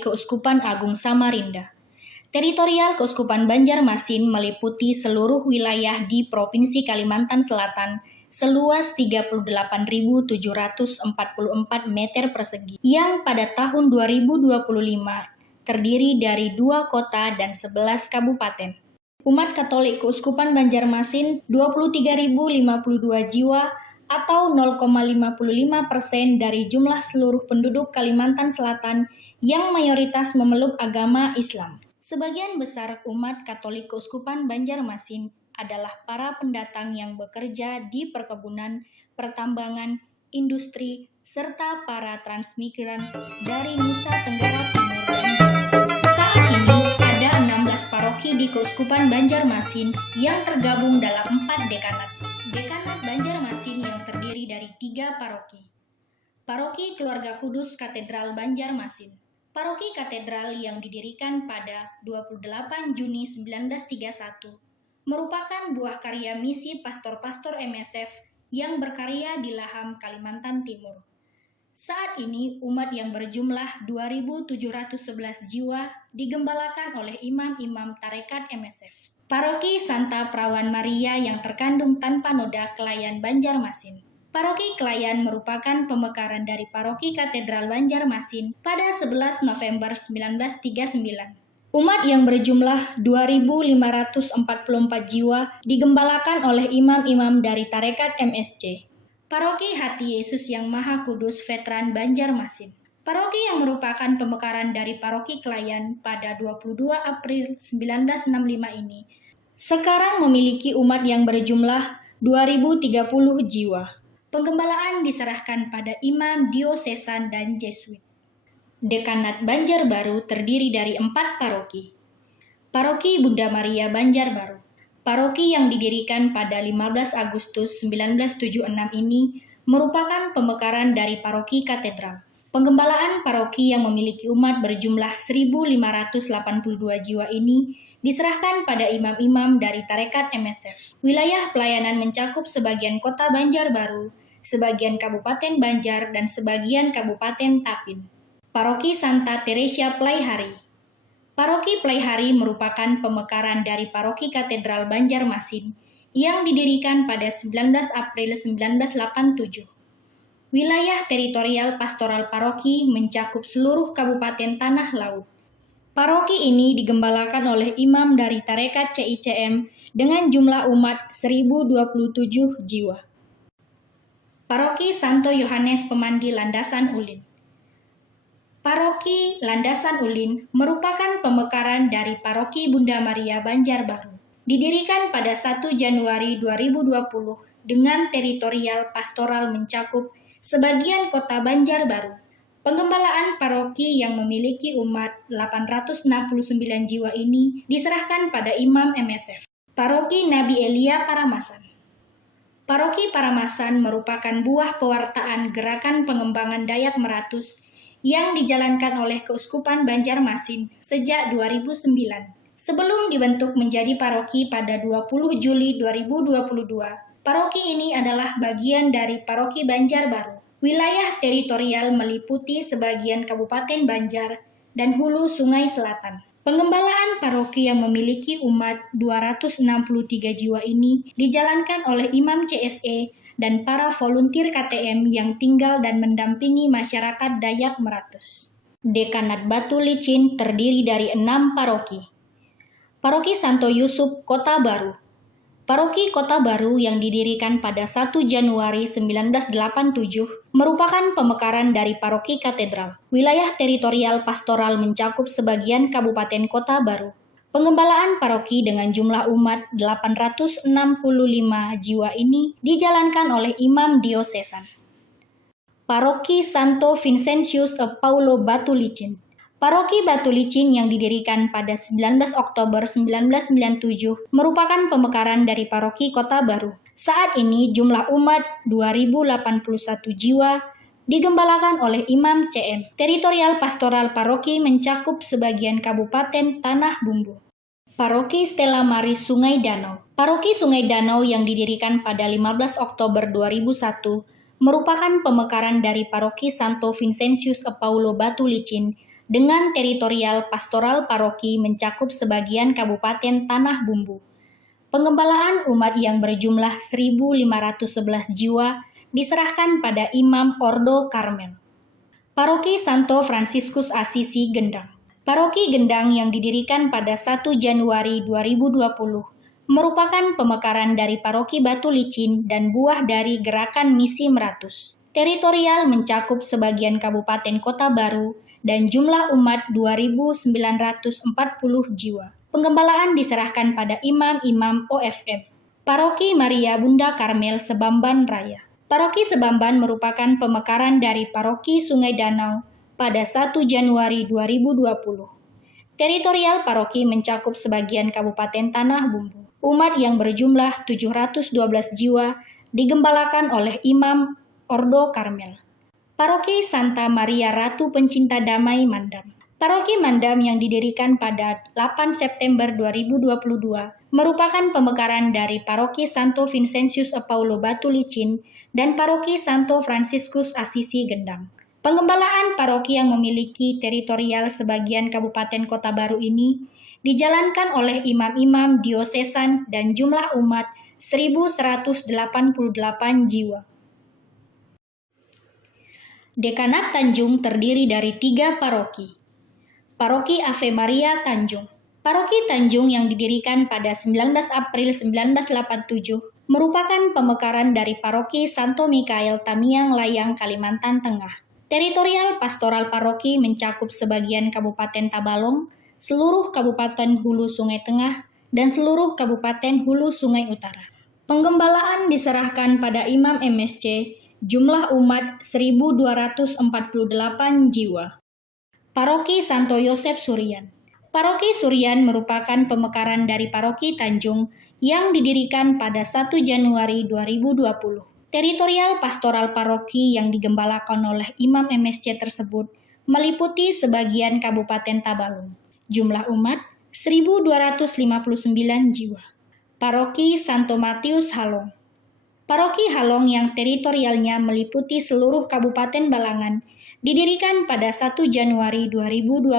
dari Keuskupan Agung Samarinda. Teritorial Keuskupan Banjarmasin meliputi seluruh wilayah di Provinsi Kalimantan Selatan seluas 38.744 meter persegi yang pada tahun 2025 terdiri dari 2 kota dan 11 kabupaten. Umat Katolik Keuskupan Banjarmasin 23.052 jiwa atau 0,55% dari jumlah seluruh penduduk Kalimantan Selatan yang mayoritas memeluk agama Islam. Sebagian besar umat Katolik Keuskupan Banjarmasin adalah para pendatang yang bekerja di perkebunan, pertambangan, industri, serta para transmigran dari Nusa Tenggara Timur dan Jawa. Saat ini ada 16 paroki di Keuskupan Banjarmasin yang tergabung dalam 4 dekanat. Dekanat Banjarmasin yang terdiri dari 3 paroki. Paroki Keluarga Kudus Katedral Banjarmasin. Paroki Katedral yang didirikan pada 28 Juni 1931 merupakan buah karya misi pastor-pastor MSF yang berkarya di Laham, Kalimantan Timur. Saat ini umat yang berjumlah 2.711 jiwa digembalakan oleh imam-imam tarekat MSF. Paroki Santa Perawan Maria yang terkandung tanpa noda Klayan Banjarmasin. Paroki Klayan merupakan pemekaran dari Paroki Katedral Banjarmasin pada 11 November 1939. Umat yang berjumlah 2.544 jiwa digembalakan oleh imam-imam dari tarekat MSC. Paroki Hati Yesus yang Maha Kudus Veteran Banjarmasin. Paroki yang merupakan pemekaran dari Paroki Klayan pada 22 April 1965 ini sekarang memiliki umat yang berjumlah 2.030 jiwa. Penggembalaan diserahkan pada imam diosesan dan Jesuit. Dekanat Banjarbaru terdiri dari 4 paroki. Paroki Bunda Maria Banjarbaru. Paroki yang didirikan pada 15 Agustus 1976 ini merupakan pemekaran dari Paroki Katedral. Penggembalaan paroki yang memiliki umat berjumlah 1.582 jiwa ini diserahkan pada imam-imam dari tarekat MSF. Wilayah pelayanan mencakup sebagian kota Banjarbaru, sebagian Kabupaten Banjar, dan sebagian Kabupaten Tapin. Paroki Santa Teresia Pelaihari. Paroki Pelaihari merupakan pemekaran dari Paroki Katedral Banjarmasin yang didirikan pada 19 April 1987. Wilayah teritorial pastoral paroki mencakup seluruh Kabupaten Tanah Laut. Paroki ini digembalakan oleh imam dari tarekat CICM dengan jumlah umat 1.027 jiwa. Paroki Santo Yohanes Pemandi Landasan Ulin. Paroki Landasan Ulin merupakan pemekaran dari Paroki Bunda Maria Banjarbaru. Didirikan pada 1 Januari 2020 dengan teritorial pastoral mencakup sebagian kota Banjarbaru. Penggembalaan paroki yang memiliki umat 869 jiwa ini diserahkan pada imam MSF. Paroki Nabi Elia Paramasan. Paroki Paramasan merupakan buah pewartaan gerakan pengembangan Dayak Meratus yang dijalankan oleh Keuskupan Banjarmasin sejak 2009. Sebelum dibentuk menjadi paroki pada 20 Juli 2022, paroki ini adalah bagian dari Paroki Banjarbaru. Wilayah teritorial meliputi sebagian Kabupaten Banjar dan hulu Sungai Selatan. Pengembalaan paroki yang memiliki umat 263 jiwa ini dijalankan oleh Imam CSE dan para volunteer KTM yang tinggal dan mendampingi masyarakat Dayak Meratus. Dekanat Batu Licin terdiri dari 6 paroki. Paroki Santo Yusuf Kota Baru. Paroki Kota Baru yang didirikan pada 1 Januari 1987 merupakan pemekaran dari Paroki Katedral. Wilayah teritorial pastoral mencakup sebagian Kabupaten Kota Baru. Pengembalaan paroki dengan jumlah umat 865 jiwa ini dijalankan oleh imam diosesan. Paroki Santo Vincentius Paulo Batu Licin. Paroki Batu Licin yang didirikan pada 19 Oktober 1997 merupakan pemekaran dari Paroki Kota Baru. Saat ini jumlah umat 2.081 jiwa digembalakan oleh Imam CM. Teritorial pastoral paroki mencakup sebagian Kabupaten Tanah Bumbu. Paroki Stella Maris Sungai Danau. Paroki Sungai Danau yang didirikan pada 15 Oktober 2001 merupakan pemekaran dari Paroki Santo Vincentius Paulo Batu Licin dengan teritorial pastoral paroki mencakup sebagian Kabupaten Tanah Bumbu. Pengembalaan umat yang berjumlah 1.511 jiwa diserahkan pada Imam Ordo Karmel. Paroki Santo Fransiskus Assisi Gendang. Paroki Gendang yang didirikan pada 1 Januari 2020 merupakan pemekaran dari Paroki Batu Licin dan buah dari Gerakan Misi Meratus. Teritorial mencakup sebagian Kabupaten Kota Baru dan jumlah umat 2.940 jiwa. Penggembalaan diserahkan pada imam-imam OFM. Paroki Maria Bunda Karmel Sebamban Raya. Paroki Sebamban merupakan pemekaran dari Paroki Sungai Danau pada 1 Januari 2020. Teritorial paroki mencakup sebagian Kabupaten Tanah Bumbu. Umat yang berjumlah 712 jiwa digembalakan oleh Imam Ordo Karmel. Paroki Santa Maria Ratu Pencinta Damai Mandam. Paroki Mandam yang didirikan pada 8 September 2022 merupakan pemekaran dari Paroki Santo Vincentius Paulo Batu Licin dan Paroki Santo Fransiskus Assisi Gendang. Penggembalaan paroki yang memiliki teritorial sebagian Kabupaten Kota Baru ini dijalankan oleh imam-imam diosesan dan jumlah umat 1.188 jiwa. Dekanat Tanjung terdiri dari 3 paroki. Paroki Ave Maria Tanjung. Paroki Tanjung yang didirikan pada 19 April 1987 merupakan pemekaran dari Paroki Santo Mikael Tamiang Layang, Kalimantan Tengah. Teritorial pastoral paroki mencakup sebagian Kabupaten Tabalong, seluruh Kabupaten Hulu Sungai Tengah, dan seluruh Kabupaten Hulu Sungai Utara. Penggembalaan diserahkan pada Imam MSC, jumlah umat 1.248 jiwa. Paroki Santo Yosef Surian. Paroki Surian merupakan pemekaran dari Paroki Tanjung yang didirikan pada 1 Januari 2020. Teritorial pastoral paroki yang digembalakan oleh Imam MSC tersebut meliputi sebagian Kabupaten Tabalong. Jumlah umat 1.259 jiwa. Paroki Santo Matius Halong. Paroki Halong yang teritorialnya meliputi seluruh Kabupaten Balangan didirikan pada 1 Januari 2020.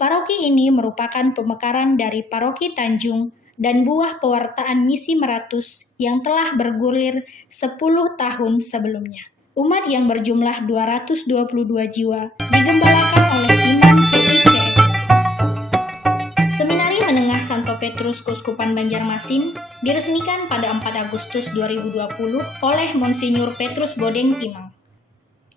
Paroki ini merupakan pemekaran dari Paroki Tanjung dan buah pewartaan Misi Meratus yang telah bergulir 10 tahun sebelumnya. Umat yang berjumlah 222 jiwa digembalakan oleh Imam CICF. Seminari Menengah Santo Petrus Keuskupan Banjarmasin diresmikan pada 4 Agustus 2020 oleh Monsinyur Petrus Bodeng Timang.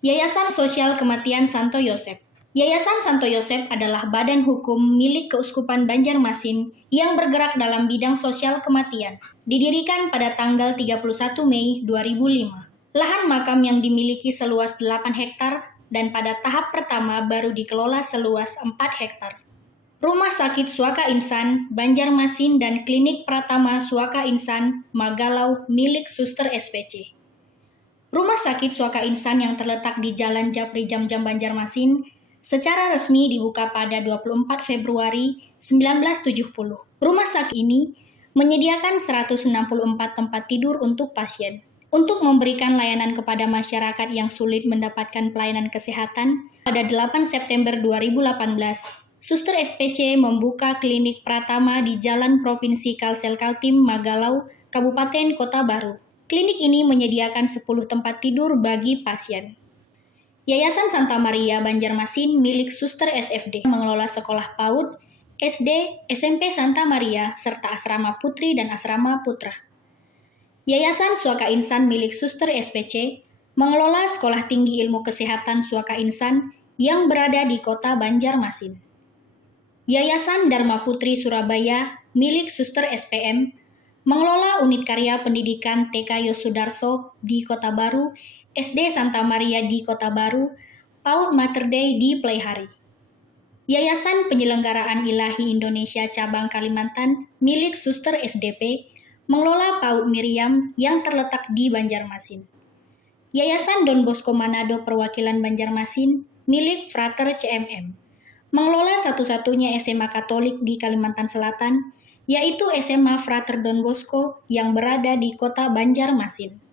Yayasan Sosial Kematian Santo Yosef. Yayasan Santo Yosef adalah badan hukum milik Keuskupan Banjarmasin yang bergerak dalam bidang sosial kematian. Didirikan pada tanggal 31 Mei 2005. Lahan makam yang dimiliki seluas 8 hektar dan pada tahap pertama baru dikelola seluas 4 hektar. Rumah Sakit Suaka Insan, Banjarmasin dan Klinik Pratama Suaka Insan, Magalau milik Suster SPC. Rumah Sakit Suaka Insan yang terletak di Jalan Japri Jamjam Banjarmasin secara resmi dibuka pada 24 Februari 1970. Rumah sakit ini menyediakan 164 tempat tidur untuk pasien. Untuk memberikan layanan kepada masyarakat yang sulit mendapatkan pelayanan kesehatan, pada 8 September 2018, Suster SPC membuka klinik Pratama di Jalan Provinsi Kalsel Kaltim, Magalau, Kabupaten Kota Baru. Klinik ini menyediakan 10 tempat tidur bagi pasien. Yayasan Santa Maria Banjarmasin milik Suster SFD mengelola sekolah PAUD, SD, SMP Santa Maria, serta asrama putri dan asrama putra. Yayasan Suaka Insan milik Suster SPC mengelola Sekolah Tinggi Ilmu Kesehatan Suaka Insan yang berada di kota Banjarmasin. Yayasan Dharma Putri Surabaya milik Suster SPM mengelola unit karya pendidikan TK Yosudarso di Kota Baru, SD Santa Maria di Kota Baru, PAUD Mater Dei di Playhari. Yayasan Penyelenggaraan Ilahi Indonesia Cabang Kalimantan milik Suster SDP mengelola PAUD Miriam yang terletak di Banjarmasin. Yayasan Don Bosco Manado Perwakilan Banjarmasin milik Frater CMM mengelola satu-satunya SMA Katolik di Kalimantan Selatan, yaitu SMA Frater Don Bosco yang berada di kota Banjarmasin.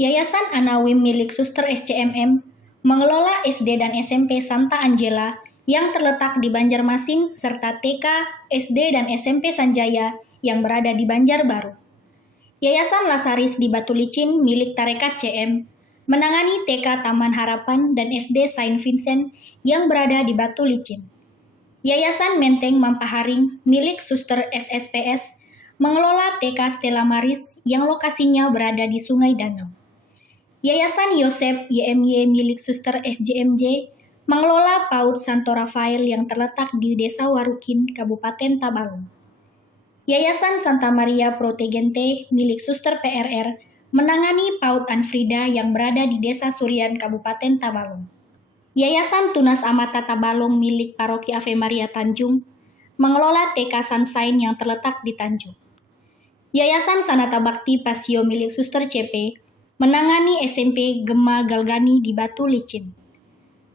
Yayasan Anawim milik Suster SCMM mengelola SD dan SMP Santa Angela yang terletak di Banjarmasin serta TK, SD, dan SMP Sanjaya yang berada di Banjarbaru. Yayasan Lasaris di Batu Licin milik Tarekat CM menangani TK Taman Harapan dan SD Saint Vincent yang berada di Batu Licin. Yayasan Menteng Mampaharing milik Suster SSPS mengelola TK Stella Maris yang lokasinya berada di Sungai Danau. Yayasan Yosef YMY milik Suster SJMJ mengelola PAUD Santo Rafael yang terletak di Desa Warukin, Kabupaten Tabalong. Yayasan Santa Maria Protegente milik Suster PRR menangani PAUD Anfrida yang berada di Desa Suryan, Kabupaten Tabalong. Yayasan Tunas Amata Tabalong milik Paroki Ave Maria Tanjung mengelola TK Sunshine yang terletak di Tanjung. Yayasan Sanata Bakti Pasio milik Suster CP menangani SMP Gema Galgani di Batu Licin.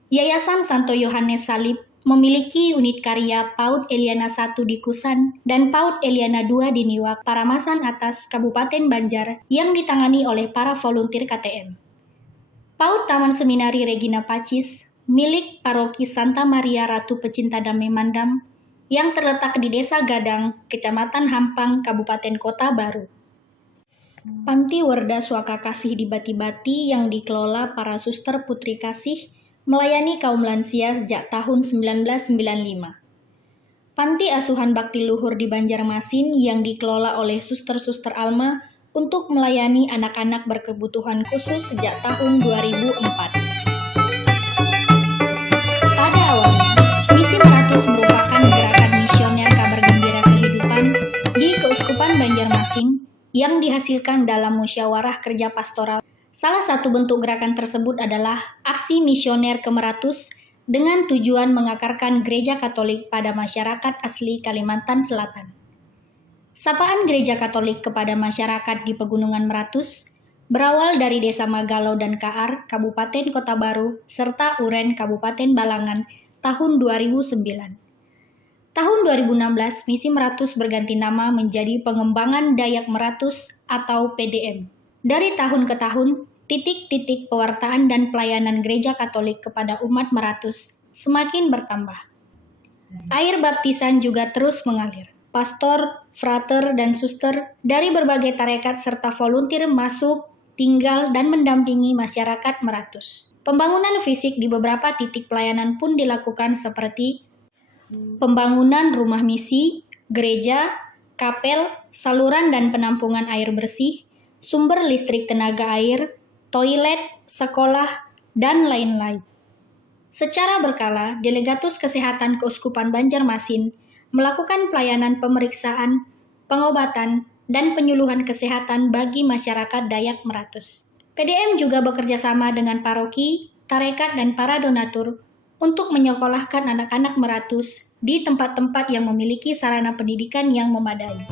Yayasan Santo Yohanes Salib memiliki unit karya PAUD Eliana 1 di Kusan dan PAUD Eliana 2 di Niwak, Paramasan Atas, Kabupaten Banjar yang ditangani oleh para volunteer KTM. PAUD Taman Seminari Regina Pacis milik Paroki Santa Maria Ratu Pecinta Damai Mandam yang terletak di Desa Gadang, Kecamatan Hampang, Kabupaten Kota Baru. Panti Werda Suaka Kasih di Bati-Bati yang dikelola para suster Putri Kasih melayani kaum lansia sejak tahun 1995. Panti Asuhan Bakti Luhur di Banjarmasin yang dikelola oleh suster-suster Alma untuk melayani anak-anak berkebutuhan khusus sejak tahun 2004. Pada awalnya, Misi Meratus merupakan gerakan misioner kabar gembira kehidupan di Keuskupan Banjarmasin yang dihasilkan dalam musyawarah kerja pastoral. Salah satu bentuk gerakan tersebut adalah aksi misioner ke Meratus dengan tujuan mengakarkan gereja Katolik pada masyarakat asli Kalimantan Selatan. Sapaan gereja Katolik kepada masyarakat di Pegunungan Meratus berawal dari Desa Magalau dan Kaar, Kabupaten Kota Baru, serta Uren, Kabupaten Balangan, tahun 2009. Tahun 2016, Misi Meratus berganti nama menjadi Pengembangan Dayak Meratus atau PDM. Dari tahun ke tahun, titik-titik pewartaan dan pelayanan gereja Katolik kepada umat Meratus semakin bertambah. Air baptisan juga terus mengalir. Pastor, frater, dan suster dari berbagai tarekat serta volunteer masuk, tinggal, dan mendampingi masyarakat Meratus. Pembangunan fisik di beberapa titik pelayanan pun dilakukan seperti pembangunan rumah misi, gereja, kapel, saluran dan penampungan air bersih, sumber listrik tenaga air, toilet, sekolah, dan lain-lain. Secara berkala, Delegatus Kesehatan Keuskupan Banjarmasin melakukan pelayanan pemeriksaan, pengobatan, dan penyuluhan kesehatan bagi masyarakat Dayak Meratus. PDM juga bekerja sama dengan paroki, tarekat, dan para donatur untuk menyekolahkan anak-anak Meratus di tempat-tempat yang memiliki sarana pendidikan yang memadai.